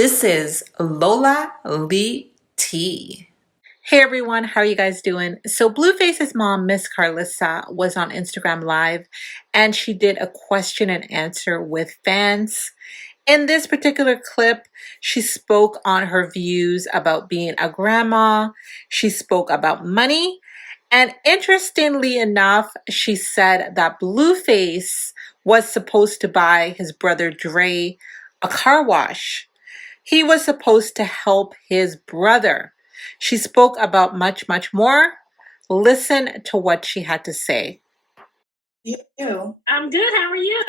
This is Lola Lee T. Hey everyone, how are you guys doing? So BlueFace's mom, Miss Carlissa, was on Instagram Live and she did a question and answer with fans. In this particular clip, she spoke on her views about being a grandma. She spoke about money. And interestingly enough, she said that BlueFace was supposed to buy his brother Dre a car wash. He was supposed to help his brother. She spoke about much, much more. Listen to what she had to say. You. I'm good. How are you?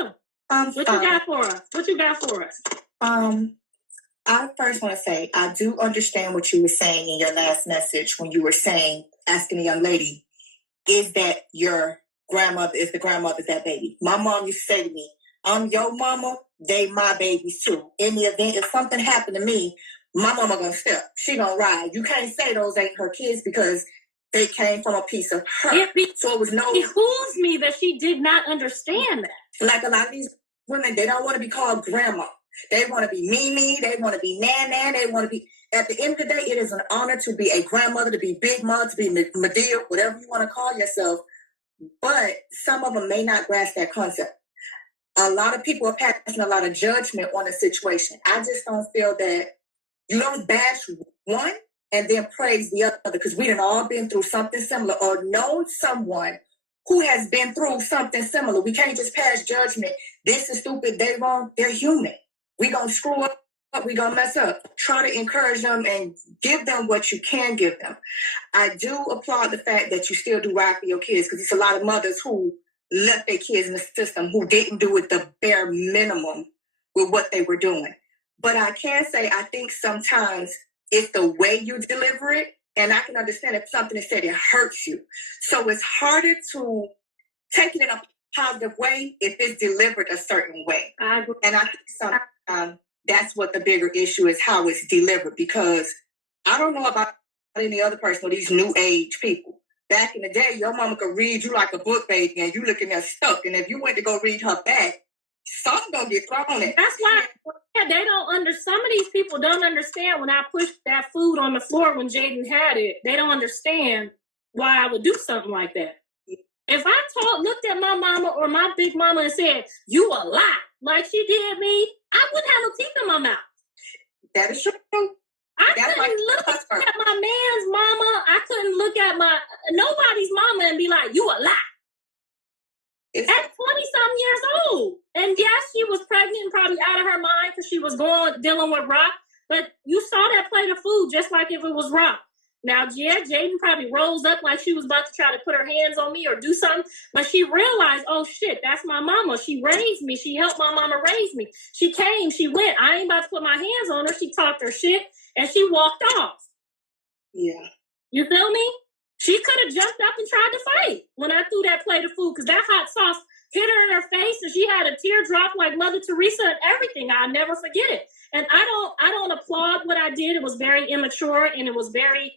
I'm What fine. you got for us? What you got for us? I first want to say I do understand what you were saying in your last message when you were saying, asking a young lady, is that your grandmother, is the grandmother that baby? My mom used to say to me, I'm your mama, they my babies too. In the event if something happened to me, my mama gonna step. She gonna ride. You can't say those ain't her kids because they came from a piece of her. So it was no. It fools me that she did not understand that. Like a lot of these women, they don't want to be called grandma. They want to be Mimi. They want to be Nan. They want to be. At the end of the day, it is an honor to be a grandmother, to be Big Mom, to be Medea, whatever you want to call yourself. But some of them may not grasp that concept. A lot of people are passing a lot of judgment on the situation. I just don't feel that you don't bash one and then praise the other, because we done all been through something similar or known someone who has been through something similar. We can't just pass judgment. This is stupid, they wrong. They're human. We gonna screw up, we gonna mess up. Try to encourage them and give them what you can give them. I do applaud the fact that you still do right for your kids, because it's a lot of mothers who left their kids in the system who didn't do it the bare minimum with what they were doing. But I can say I think sometimes it's the way you deliver it, and I can understand if something is said, it hurts you. So it's harder to take it in a positive way if it's delivered a certain way. And I think sometimes that's what the bigger issue is, how it's delivered, because I don't know about any other person or these new age people. Back in the day, your mama could read you like a book, baby, and you looking there stuck. And if you went to go read her back, something gonna get thrown at. That's why they don't some of these people don't understand when I pushed that food on the floor when Jaden had it. They don't understand why I would do something like that. If I looked at my mama or my big mama and said, you a lie, like she did me, I wouldn't have no teeth in my mouth. That is true. I couldn't look at my man's mama. I couldn't look at nobody's mama and be like, you a lie. At 20-something years old. And yes, she was pregnant and probably out of her mind because she was dealing with rock. But you saw that plate of food just like if it was rock. Now, yeah, Jaden probably rose up like she was about to try to put her hands on me or do something. But she realized, oh, shit, that's my mama. She raised me. She helped my mama raise me. She came. She went. I ain't about to put my hands on her. She talked her shit, and she walked off. Yeah. You feel me? She could have jumped up and tried to fight when I threw that plate of food, because that hot sauce hit her in her face and she had a teardrop like Mother Teresa and everything. I'll never forget it. And I don't applaud what I did. It was very immature, and it was very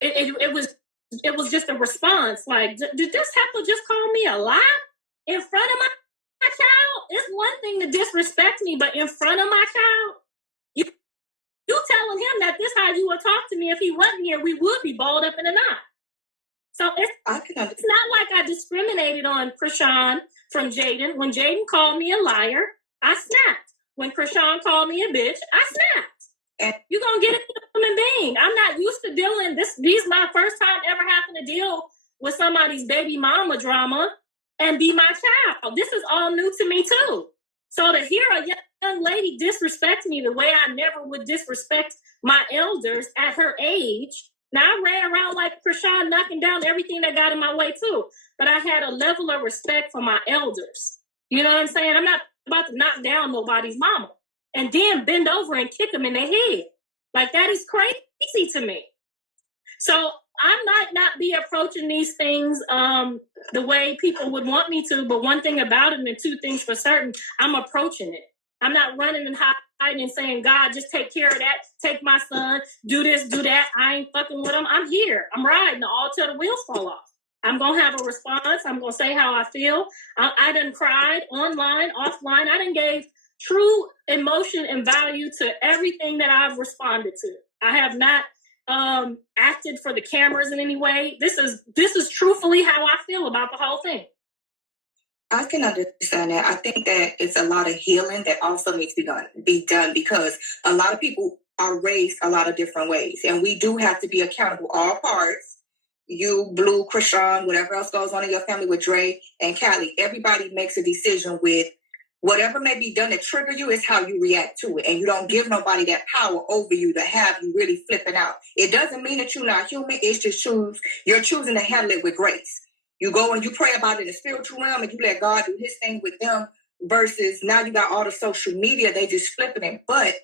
it was just a response. Like, did this heifer just call me a lie in front of my child? It's one thing to disrespect me, but in front of my child, you telling him that this how you would talk to me if he wasn't here, we would be balled up in a knot. So it's not like I discriminated on Krishan from Jaden. When Jaden called me a liar, I snapped. When Krishan called me a bitch, I snapped. And you're going to get it to a human being. I'm not used to dealing these my first time ever having to deal with somebody's baby mama drama and be my child. This is all new to me too. So to hear a young lady disrespect me the way I never would disrespect my elders at her age. Now, I ran around like Krishan, knocking down everything that got in my way too. But I had a level of respect for my elders. You know what I'm saying? I'm not about to knock down nobody's mama and then bend over and kick them in the head. Like, that is crazy to me. So I might not be approaching these things the way people would want me to, but one thing about it, and two things for certain, I'm approaching it. I'm not running and hiding and saying, God, just take care of that. Take my son, do this, do that. I ain't fucking with him. I'm here. I'm riding all till the wheels fall off. I'm going to have a response. I'm going to say how I feel. I done cried online, offline. I done gave true emotion and value to everything that I've responded to. I have not acted for the cameras in any way. This is truthfully how I feel about the whole thing. I can understand that. I think that it's a lot of healing that also needs to be done because a lot of people are raised a lot of different ways, and we do have to be accountable, all parts. You, Blue, Krishan, whatever else goes on in your family with Dre and Callie, everybody makes a decision with whatever may be done to trigger you is how you react to it. And you don't give nobody that power over you to have you really flipping out. It doesn't mean that you're not human. It's just you're choosing to handle it with grace. You go and you pray about it in the spiritual realm and you let God do his thing with them versus now you got all the social media, they just flipping it. But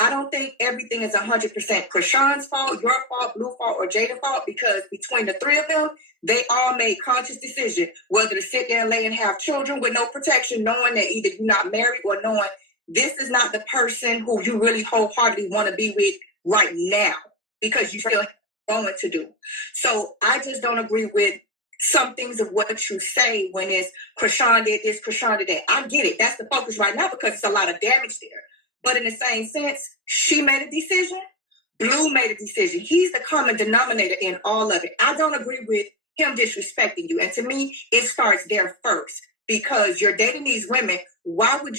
I don't think everything is 100% Krishan's fault, your fault, Blue fault, or Jada's fault, because between the three of them, they all made conscious decision whether to sit there and lay and have children with no protection, knowing that either you're not married or knowing this is not the person who you really wholeheartedly want to be with right now because you still have going to do. So I just don't agree with some things of what you say when it's Krishan did this, Krishan did that. I get it. That's the focus right now because it's a lot of damage there. But in the same sense, she made a decision. Blue made a decision. He's the common denominator in all of it. I don't agree with him disrespecting you. And to me, it starts there first because you're dating these women. Why would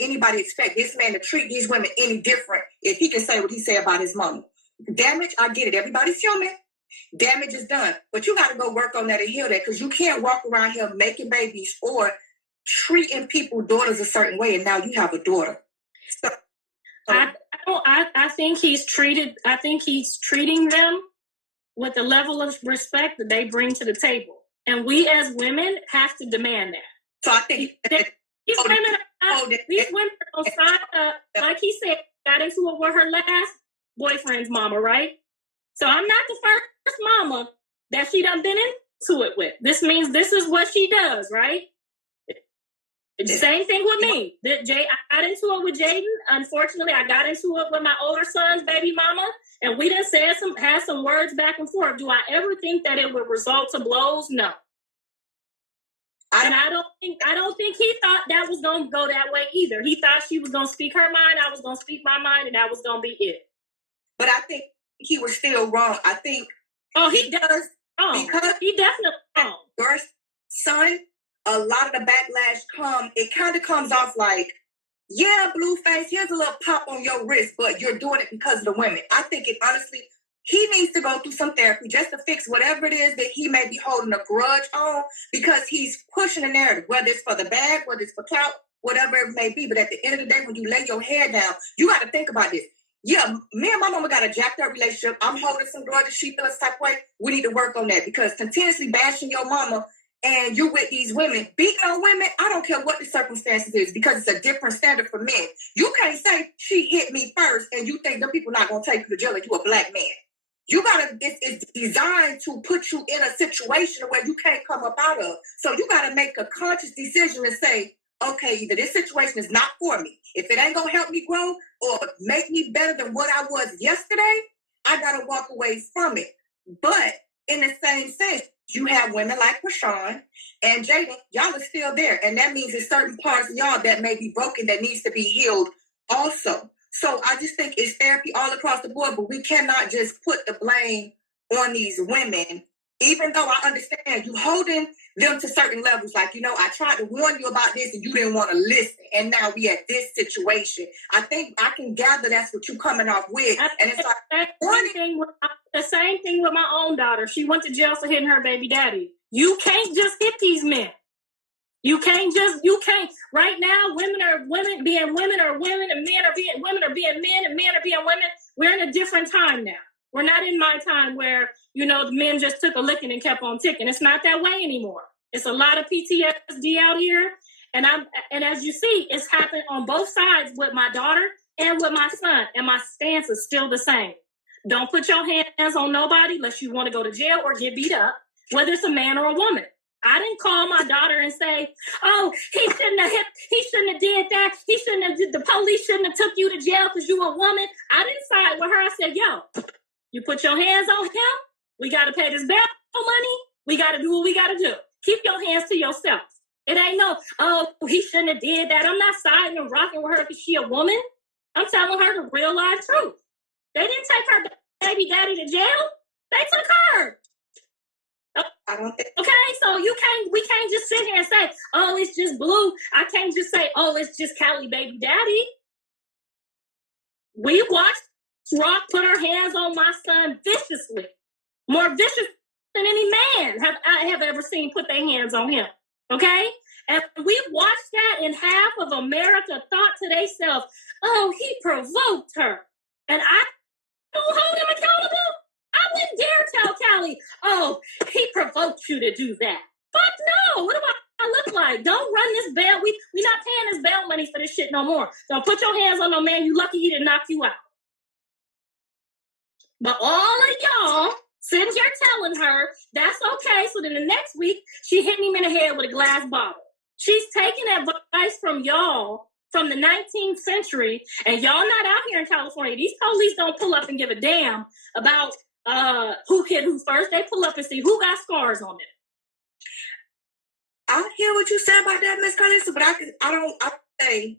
anybody expect this man to treat these women any different if he can say what he said about his mama? Damage, I get it. Everybody's human. Damage is done. But you got to go work on that and heal that because you can't walk around here making babies or treating people's daughters a certain way and now you have a daughter. So, I think he's treating them with the level of respect that they bring to the table. And we as women have to demand that. So I think these women are sign up, like he said, got into it with her last boyfriend's mama, right? So I'm not the first mama that she done been into it with. This means this is what she does, right? Same thing with me. I got into it with Jaden. Unfortunately, I got into it with my older son's baby mama, and we done had some words back and forth. Do I ever think that it would result to blows? No. I don't think he thought that was gonna go that way either. He thought she was gonna speak her mind, I was gonna speak my mind, and that was gonna be it. But I think he was still wrong. I think he does wrong. Because he definitely wrong. Your son, a lot of the backlash kind of comes off like, yeah, BlueFace, here's a little pop on your wrist, but you're doing it because of the women. I think honestly, he needs to go through some therapy just to fix whatever it is that he may be holding a grudge on because he's pushing a narrative, whether it's for the bag, whether it's for clout, whatever it may be. But at the end of the day, when you lay your head down, you got to think about this. Yeah, me and my mama got a jacked up relationship. I'm holding some grudges. She feels type way. We need to work on that because continuously bashing your mama and you're with these women, beating on women, I don't care what the circumstances is because it's a different standard for men. You can't say she hit me first and you think them people not going to take you to jail if you a black man. It's designed to put you in a situation where you can't come up out of. So you got to make a conscious decision and say, okay, either this situation is not for me. If it ain't going to help me grow or make me better than what I was yesterday, I got to walk away from it. But in the same sense, you have women like Krishan and Jaden, y'all are still there. And that means there's certain parts of y'all that may be broken that needs to be healed also. So I just think it's therapy all across the board, but we cannot just put the blame on these women, even though I understand you holding them to certain levels. Like, I tried to warn you about this and you didn't want to listen. And now we at this situation. I think I can gather that's what you're coming off with. And it's like the same thing with my own daughter. She went to jail for hitting her baby daddy. You can't just hit these men. You can't. Right now, women are women, and men are women, and women are being men, and men are being women. We're in a different time now. We're not in my time where, the men just took a licking and kept on ticking. It's not that way anymore. It's a lot of PTSD out here. And as you see, it's happened on both sides with my daughter and with my son. And my stance is still the same. Don't put your hands on nobody unless you want to go to jail or get beat up, whether it's a man or a woman. I didn't call my daughter and say, oh, he shouldn't have did that. The police shouldn't have took you to jail because you a woman. I didn't side with her. I said, yo, you put your hands on him. We got to pay this bail money. We got to do what we got to do. Keep your hands to yourself. It ain't no, oh, he shouldn't have did that. I'm not siding and rocking with her because she a woman. I'm telling her the real life truth. They didn't take her baby daddy to jail. They took her. I don't think. Okay, so we can't just sit here and say, oh, it's just Blue. I can't just say, oh, it's just Callie baby daddy. We watched Rock put her hands on my son viciously. More vicious than any man I have ever seen put their hands on him. Okay? And we watched that, and half of America thought to themselves, oh, he provoked her. And I don't hold him accountable. I wouldn't dare tell Callie, oh, he provoked you to do that. Fuck no. What do I look like? Don't run this bail. We not paying this bail money for this shit no more. Don't put your hands on no man. You lucky he didn't knock you out. But all of y'all sitting here telling her that's okay. So then the next week, she hitting him in the head with a glass bottle. She's taking advice from y'all from the 19th century, and y'all not out here in California. These police don't pull up and give a damn about who hit who first. They pull up and see who got scars on it. I hear what you said about that, Miss Carlissa, but I don't say,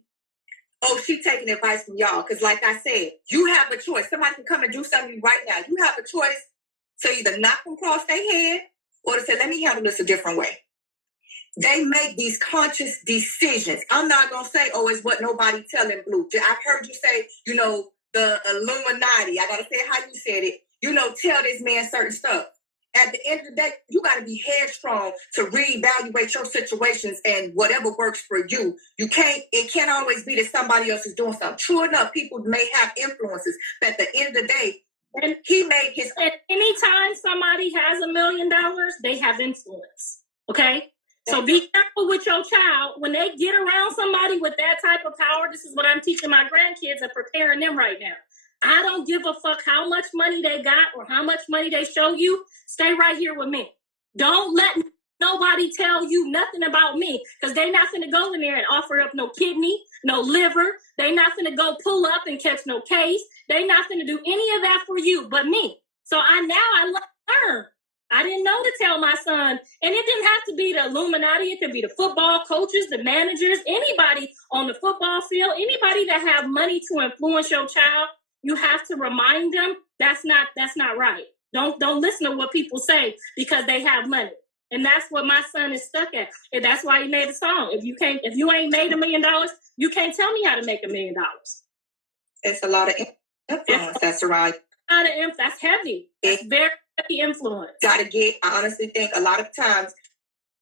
oh, she taking advice from y'all. Because like I said, you have a choice. Somebody can come and do something right now. You have a choice to either knock them across their head or to say, let me handle this a different way. They make these conscious decisions. I'm not going to say, oh, it's what nobody telling Blue. I've heard you say, the Illuminati. I got to say how you said it. Tell this man certain stuff. At the end of the day, you got to be headstrong to reevaluate your situations and whatever works for you. It can't always be that somebody else is doing something. True enough, people may have influences, but at the end of the day, and he made his... And anytime somebody has $1 million, they have influence, okay? So be careful with your child. When they get around somebody with that type of power, this is what I'm teaching my grandkids and preparing them right now. I don't give a fuck how much money they got or how much money they show you. Stay right here with me. Don't let nobody tell you nothing about me, because they're not going to go in there and offer up no kidney, no liver. They're not going to go pull up and catch no case. They're not going to do any of that for you but me. So I learned. I didn't know to tell my son. And it didn't have to be the Illuminati. It could be the football coaches, the managers, anybody on the football field, anybody that have money to influence your child. You have to remind them that's not right. Don't listen to what people say because they have money. And that's what my son is stuck at. And that's why he made a song. If you ain't made $1 million, you can't tell me how to make $1 million. It's a lot of influence that's right. That's heavy. It's very heavy influence. I honestly think a lot of times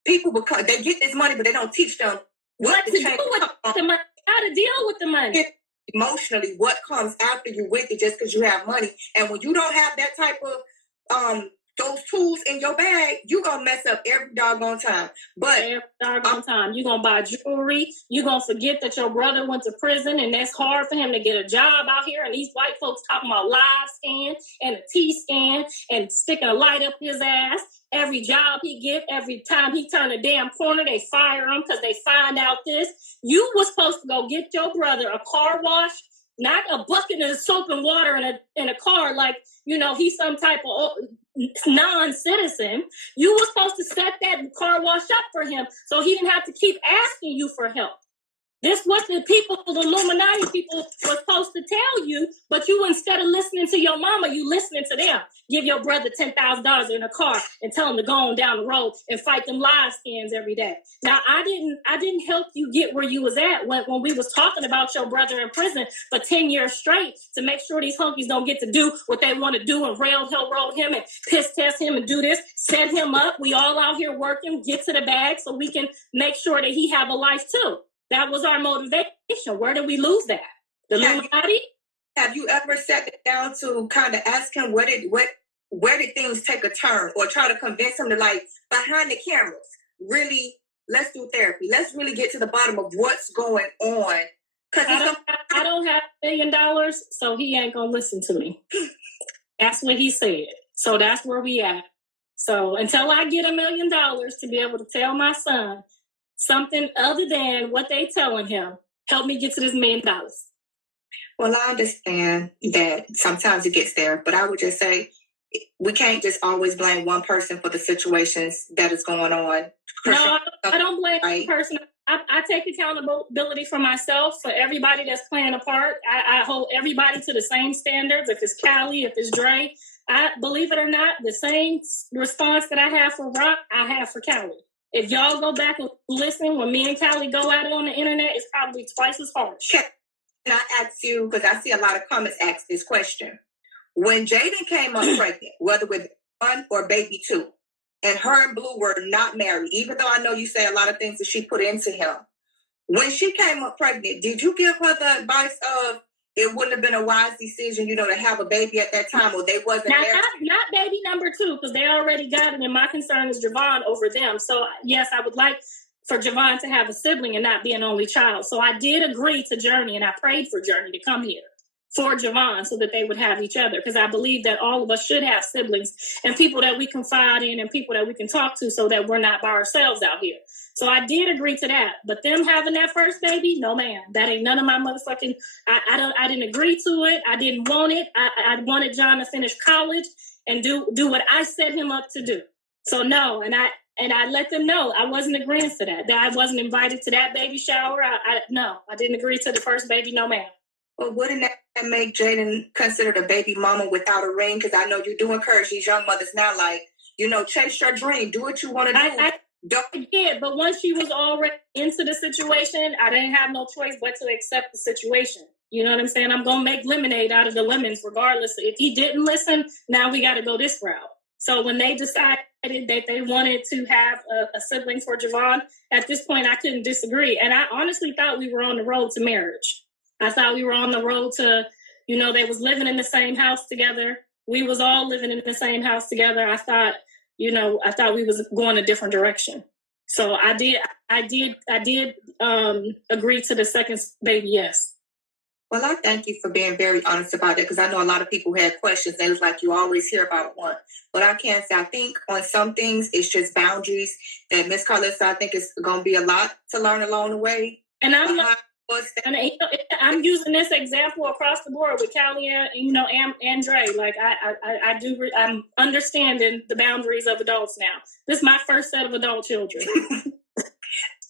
people they get this money, but they don't teach them what to do with the money, how to deal with the money. Emotionally, what comes after you with it just because you have money. And when you don't have that type of those tools in your bag, you're gonna mess up every doggone time. But every doggone time. You're gonna buy jewelry, you're gonna forget that your brother went to prison and that's hard for him to get a job out here, and these white folks talking about live scan and a T-scan and sticking a light up his ass. Every job he get, every time he turn a damn corner, they fire him because they find out this. You was supposed to go get your brother a car wash, not a bucket of soap and water in a car like, he's some type of non-citizen. You were supposed to set that car wash up for him so he didn't have to keep asking you for help. This was the people, the Illuminati people were supposed to tell you, but you, instead of listening to your mama, you listening to them. Give your brother $10,000 in a car and tell him to go on down the road and fight them live scans every day. Now, I didn't help you get where you was at when we was talking about your brother in prison for 10 years straight to make sure these hunkies don't get to do what they want to do and railroad him and piss test him and do this, set him up. We all out here working, get to the bag so we can make sure that he have a life too. That was our motivation. Where did we lose that? The Illuminati? Have you ever sat down to kind of ask him where did things take a turn, or try to convince him to, like, behind the cameras, really, let's do therapy. Let's really get to the bottom of what's going on. I don't have $1 million, so he ain't going to listen to me. That's what he said. So that's where we at. So until I get $1 million to be able to tell my son something other than what they telling him, help me get to this $1 million. Well, I understand that sometimes it gets there, but I would just say we can't just always blame one person for the situations that is going on. No, I don't blame one person. I take accountability for myself, for everybody that's playing a part. I hold everybody to the same standards. If it's Callie, if it's Dre, I believe it or not, the same response that I have for Rock, I have for Callie. If y'all go back and listen, when me and Callie go at it on the internet, it's probably twice as harsh. Can I ask you, because I see a lot of comments ask this question. When Jaden came up pregnant, whether with one or baby two, and her and Blue were not married, even though I know you say a lot of things that she put into him, when she came up pregnant, did you give her the advice of it wouldn't have been a wise decision, to have a baby at that time, or they wasn't married? Not baby number two, because they already got it, and my concern is Javon over them. So, yes, I would like for Javon to have a sibling and not be an only child. So I did agree to Journey, and I prayed for Journey to come here for Javon so that they would have each other, because I believe that all of us should have siblings and people that we confide in and people that we can talk to so that we're not by ourselves out here. So I did agree to that. But them having that first baby, no, ma'am. That ain't none of my motherfucking... I didn't agree to it. I didn't want it. I wanted John to finish college and do what I set him up to do. So no, and I let them know I wasn't agreeing to that. That I wasn't invited to that baby shower. No, I didn't agree to the first baby, no, ma'am. Well, wouldn't that make Jaden considered a baby mama without a ring? Because I know you do encourage these young mothers now, like, chase your dream, do what you want to do. I did, but once she was already into the situation, I didn't have no choice but to accept the situation. You know what I'm saying? I'm going to make lemonade out of the lemons regardless. If he didn't listen, now we got to go this route. So when they decided that they wanted to have a sibling for Javon, at this point, I couldn't disagree. And I honestly thought we were on the road to marriage. I thought we were on the road to, they was living in the same house together. We was all living in the same house together. I thought we was going a different direction. So I did agree to the second baby, yes. Well, I thank you for being very honest about it, because I know a lot of people had questions. They was like, you always hear about one. But I can't say, I think on some things, it's just boundaries that Miss Carlissa, I think it's going to be a lot to learn along the way. And I'm using this example across the board with Callie and Dre. Like I'm understanding the boundaries of adults now. This is my first set of adult children.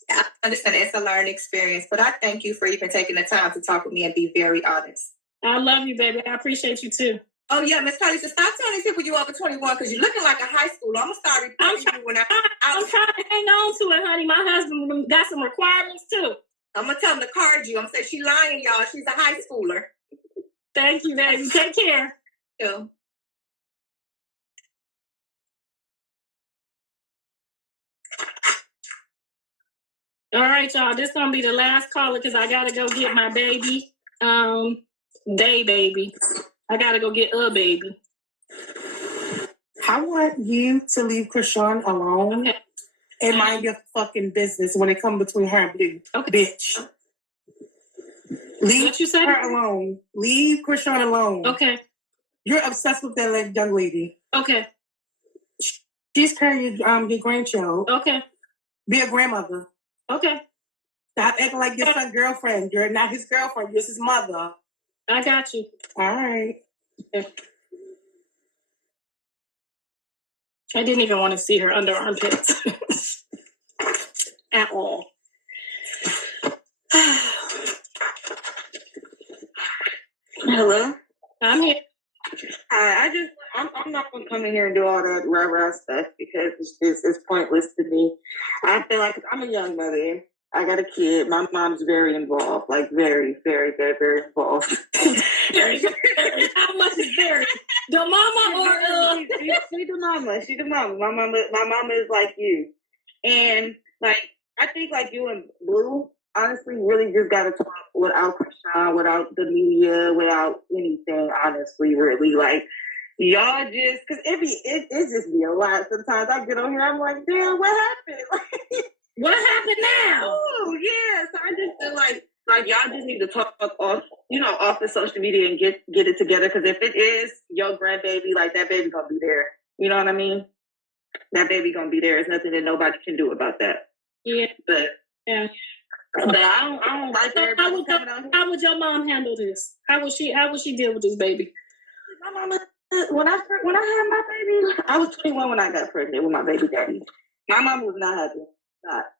I understand it's a learning experience, but I thank you for even taking the time to talk with me and be very honest. I love you, baby. I appreciate you too. Oh yeah, Miss Carlissa, stop telling these people you over 21 because you're looking like a high schooler. I'm gonna start reporting you when I'm trying to hang on to it, honey. My husband got some requirements too. I'm going to tell him to card you. I'm going to say, she lying, y'all. She's a high schooler. Thank you, baby. Take care. You. All right, y'all. This is going to be the last caller because I got to go get my baby. Baby. I got to go get a baby. I want you to leave Chrisean alone. Okay. And mind your fucking business when it comes between her and Blue. Okay. Bitch. Leave what you say? Her alone. Leave Chrisean alone. Okay. You're obsessed with that young lady. Okay. She's carrying your grandchild. Okay. Be a grandmother. Okay. Stop acting like your son's girlfriend. You're not his girlfriend. You're his mother. I got you. All right. Okay. I didn't even want to see her under armpits at all. Hello? I'm here. Hi, I'm not going to come in here and do all that rah-rah stuff because it's pointless to me. I feel like I'm a young mother. I got a kid. My mom's very involved, like very, very, very, very involved. Very. How much is very? The mama or She the mama. She the mama. My mama is like you. And like I think like you and Blue, honestly, really just gotta talk without Chrisean, without the media, without anything, honestly, really. Like y'all just cause it just be a lot. Sometimes I get on here, I'm like, damn, what happened? What happened now? Oh yeah. So I just feel like y'all just need to talk off the social media and get it together. Because if it is your grandbaby, like that baby gonna be there. You know what I mean? That baby gonna be there. There's nothing that nobody can do about that. Yeah. But yeah. But I don't like everybody coming out here. How would your mom handle this? How would she deal with this baby? My mama when I had my baby, I was 21 when I got pregnant with my baby daddy. My mom was not happy.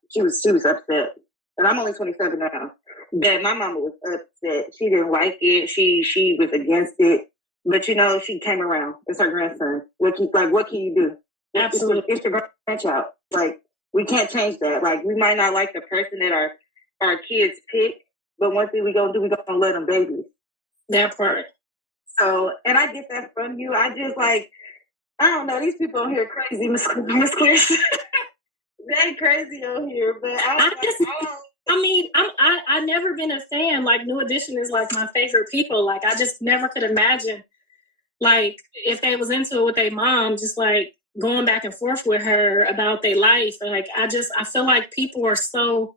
She was upset. And I'm only 27 now. But my mama was upset. She didn't like it. She was against it. But she came around. It's her grandson. What can you do? Absolutely. It's your grandchild. Like, we can't change that. Like, we might not like the person that our kids pick, but one thing we gonna do, we gonna let them babies. That part. So, and I get that from you. I just I don't know. These people on here crazy, Miss Clarissa. They crazy on here, but I've never been a fan. Like, New Edition is like my favorite people. Like, I just never could imagine, like, if they was into it with their mom, just like going back and forth with her about their life. Like, I feel like people are so,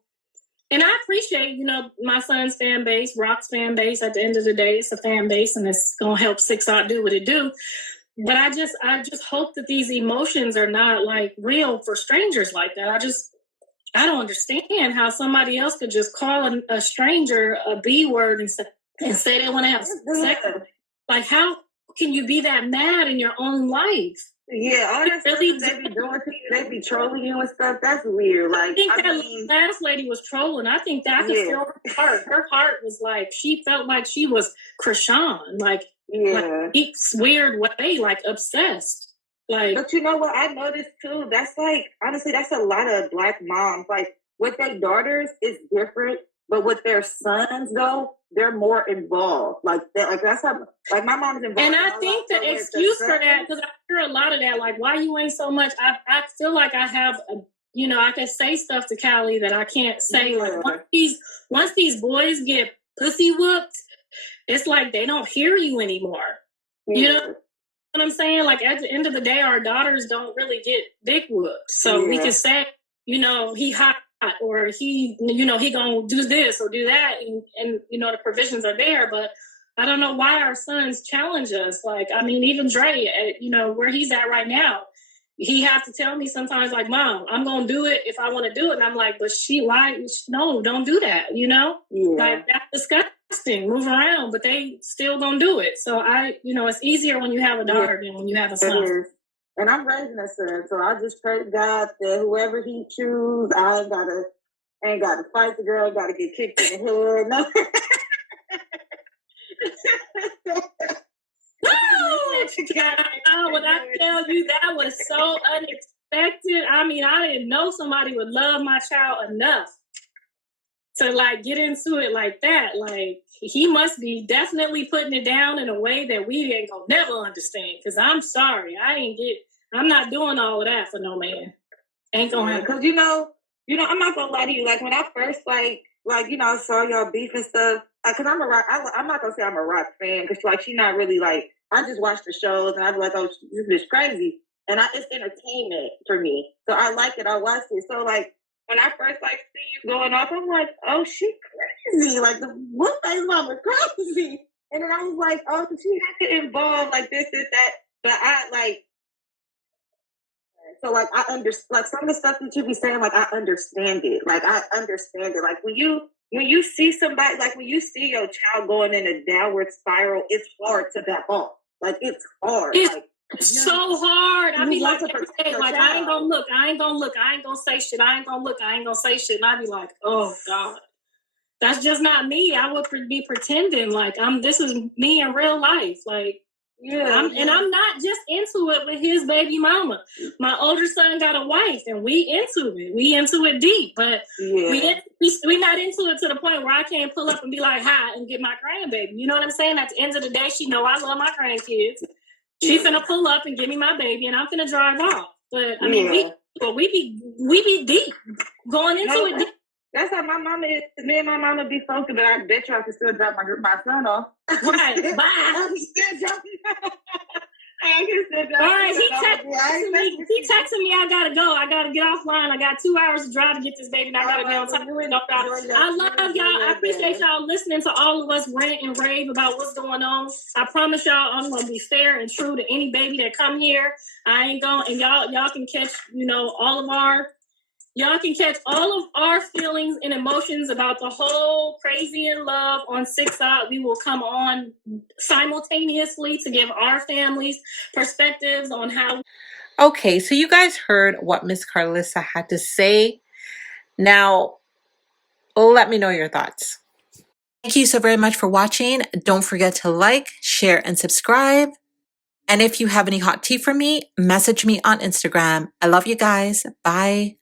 and I appreciate, my son's fan base, Rock's fan base. At the end of the day, it's a fan base, and it's gonna help 6 Out do what it do. But I just hope that these emotions are not like real for strangers like that. I don't understand how somebody else could just call a stranger a B word and say they want to have sex. Like, how can you be that mad in your own life? Yeah, all that stuff they be doing to you, they be trolling you and stuff. That's weird. Like, I think that last lady was trolling. I think that I could feel her heart. Her heart was like, she felt like she was Chrisean. Like, it's weird way, like obsessed. Like, but you know what I noticed too? That's like, honestly, that's a lot of Black moms. Like, with their daughters, it's different, but with their sons, though, they're more involved. Like that. Like, that's how. Like, my mom's involved. And I think the excuse for that, because I hear a lot of that, like, why you ain't so much. I feel like I have I can say stuff to Callie that I can't say. Yeah. Like, once these boys get pussy whooped, it's like they don't hear you anymore. Yeah. You know what I'm saying? Like, at the end of the day, our daughters don't really get dick whooped. So we can say, he hot, or he gonna do this or do that, and the provisions are there. But I don't know why our sons challenge us. Like, I mean, even Dre, where he's at right now, he has to tell me sometimes, like, Mom, I'm gonna do it if I want to do it, and I'm like, but no, don't do that. Like, that's disgusting. Move around, but they still gonna do it. So it's easier when you have a daughter than when you have a son. And I'm raising a son, so I just pray to God that whoever he chooses, I ain't gotta fight the girl, gotta get kicked in the head. No. When I tell you that was so unexpected, I mean, I didn't know somebody would love my child enough to like get into it like that. Like, he must be definitely putting it down in a way that we ain't gonna never understand. Because I'm sorry, I'm not doing all of that for no man. Ain't gonna happen. Because I'm not gonna lie to you. Like, when I first saw y'all beef and stuff. Because I'm not gonna say I'm a Rock fan. Because like, she's not really like. I just watch the shows and I'm like, oh, this is crazy. And it's entertainment for me. So I like it. I watch it. So like, when I first see you going off, I'm like, oh, she crazy. Like, the BlueFace mama crazy. And then I was like, oh, she had to involve like this, that. But I like. So like, I understand, like, some of the stuff that you be saying, like, I understand it. Like, I understand it. Like, when you see somebody, like, when you see your child going in a downward spiral, it's hard to back off. Like, it's hard. It's so hard. I be like, I ain't gonna look. I ain't gonna say shit. I ain't gonna look. I ain't gonna say shit. And I be like, oh God, that's just not me. I would be pretending like this is me in real life. Like, and I'm not just into it with his baby mama. My older son got a wife, and we into it. We into it deep, but we not into it to the point where I can't pull up and be like, hi, and get my grandbaby. You know what I'm saying? At the end of the day, she know I love my grandkids. She finna pull up and give me my baby, and I'm finna drive off. But I mean, we be deep going into it deep. That's how my mama is. Me and my mama be focused, but I bet you I can still drop my son off. Right, bye. I can still drop him. All right, he texted me, I gotta go. I gotta get offline. I got 2 hours to drive to get this baby, and I gotta be on time. I love y'all. I appreciate y'all listening to all of us rant and rave about what's going on. I promise y'all I'm gonna be fair and true to any baby that come here. I ain't gonna, and y'all can catch, all of our Y'all can catch all of our feelings and emotions about the whole Crazy in Love on 6 Out. We will come on simultaneously to give our families perspectives on how. Okay, so you guys heard what Miss Carlissa had to say. Now, let me know your thoughts. Thank you so very much for watching. Don't forget to like, share, and subscribe. And if you have any hot tea for me, message me on Instagram. I love you guys. Bye.